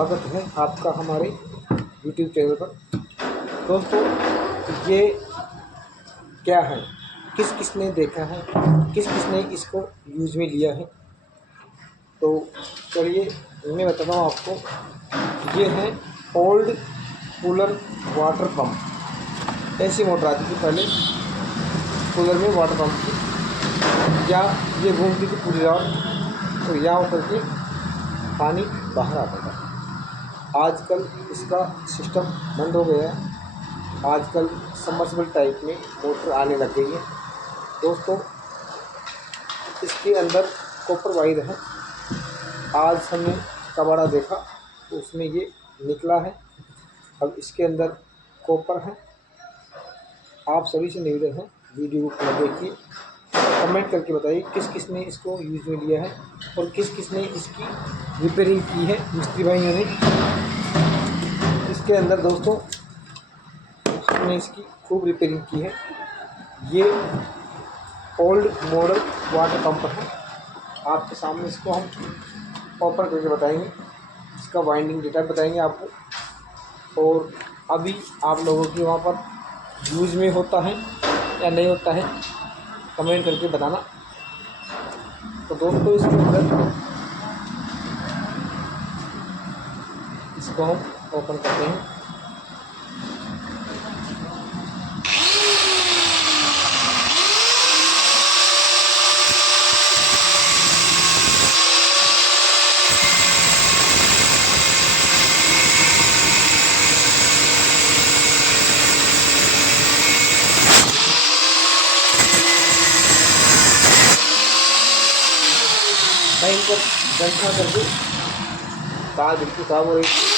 स्वागत है आपका हमारे YouTube चैनल पर। दोस्तों, ये क्या है, किस किसने देखा है, किस किसने इसको यूज़ में लिया है, तो चलिए मैं बताता हूँ आपको। ये है ओल्ड कूलर वाटर पंप। ऐसी मोटर आती थी पहले कूलर में, वाटर पंप की, या ये घूमती थी पूरी रात, तो यहाँ उतर के पानी बाहर आता था। आजकल इसका सिस्टम बंद हो गया है। आजकल सबमर्सिबल टाइप में मोटर आने लग गई है। दोस्तों, इसके अंदर कॉपर वायर है। आज हमने कबाड़ा देखा तो उसमें ये निकला है। अब इसके अंदर कॉपर है। आप सभी से निवेदन है, वीडियो को पूरा देखिए, कमेंट करके बताइए किस किस ने इसको यूज में लिया है और किस किस ने इसकी रिपेयरिंग की है, मिस्त्री भाइयों ने। इसके अंदर दोस्तों हमने इसकी खूब रिपेयरिंग की है। ये ओल्ड मॉडल वाटर पंप है। आपके सामने इसको हम ओपन करके बताएंगे, इसका वाइंडिंग डेटा बताएंगे आपको, और अभी आप लोगों की वहाँ पर यूज में होता है या नहीं होता है, कमेंट करके बताना। तो दोस्तों, इसके अंदर इसको हम ओपन करते हैं। मैं इनको गंठा करके तार बिल्कुल साफ हो रही थी।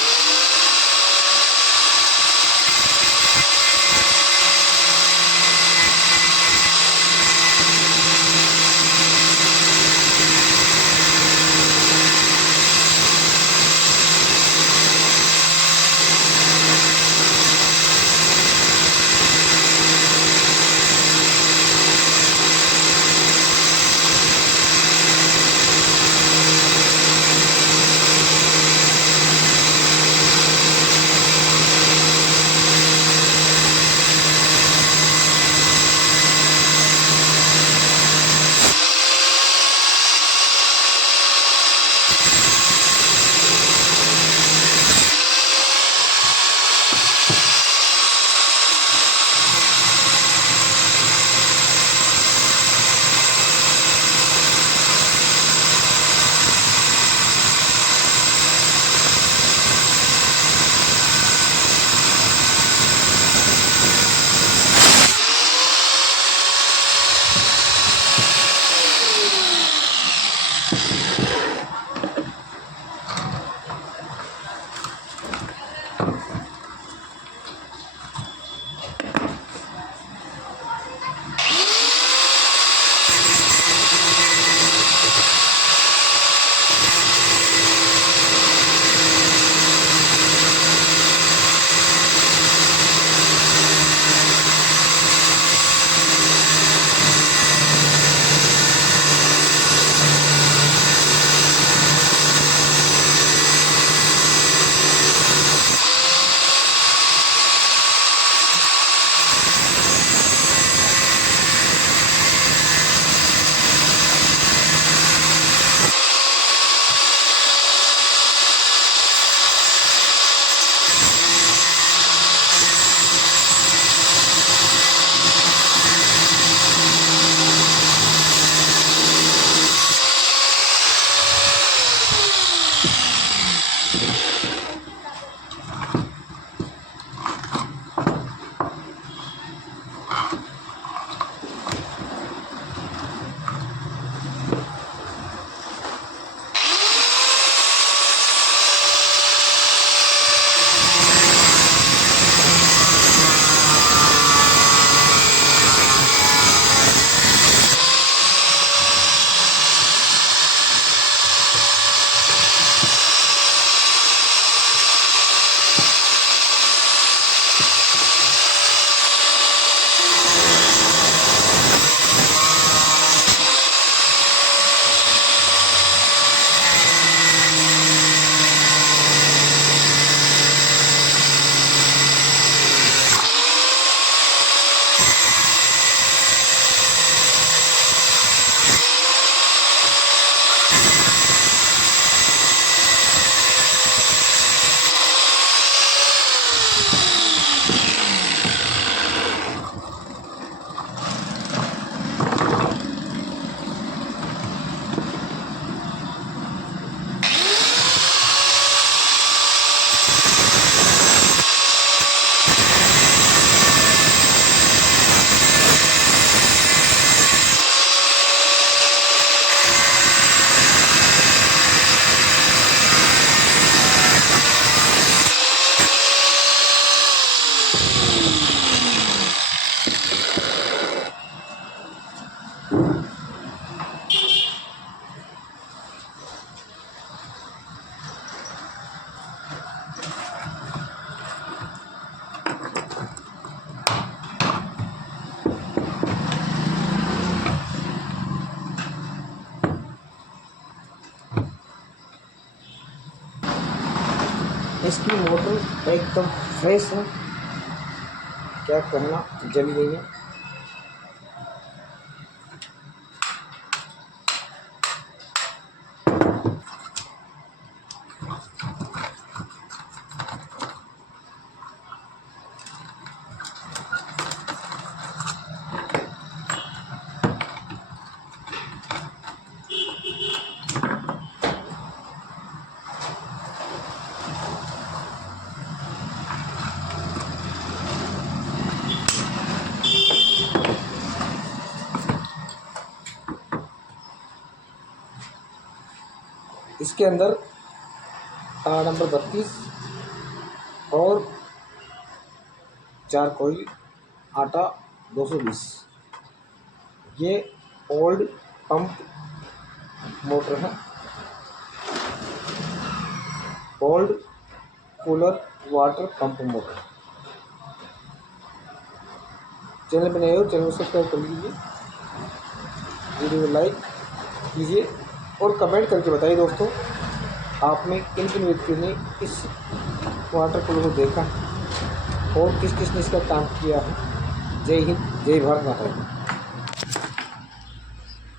इसकी मोटर एकदम फ्रेश है, क्या कहना, जली नहीं है। इसके अंदर तार नंबर 32 और 4 कोई आटा 220। ये ओल्ड पंप मोटर है, old cooler water pump motor. Channel पर नए हो, चैनल को सब्सक्राइब कर लीजिए, वीडियो को लाइक कीजिए और कमेंट करके बताइए दोस्तों, आपने किन किन व्यक्तियों ने इस वाटर कूलर को देखा और किस किस ने इसका काम किया है। जय हिंद, जय भारत माता।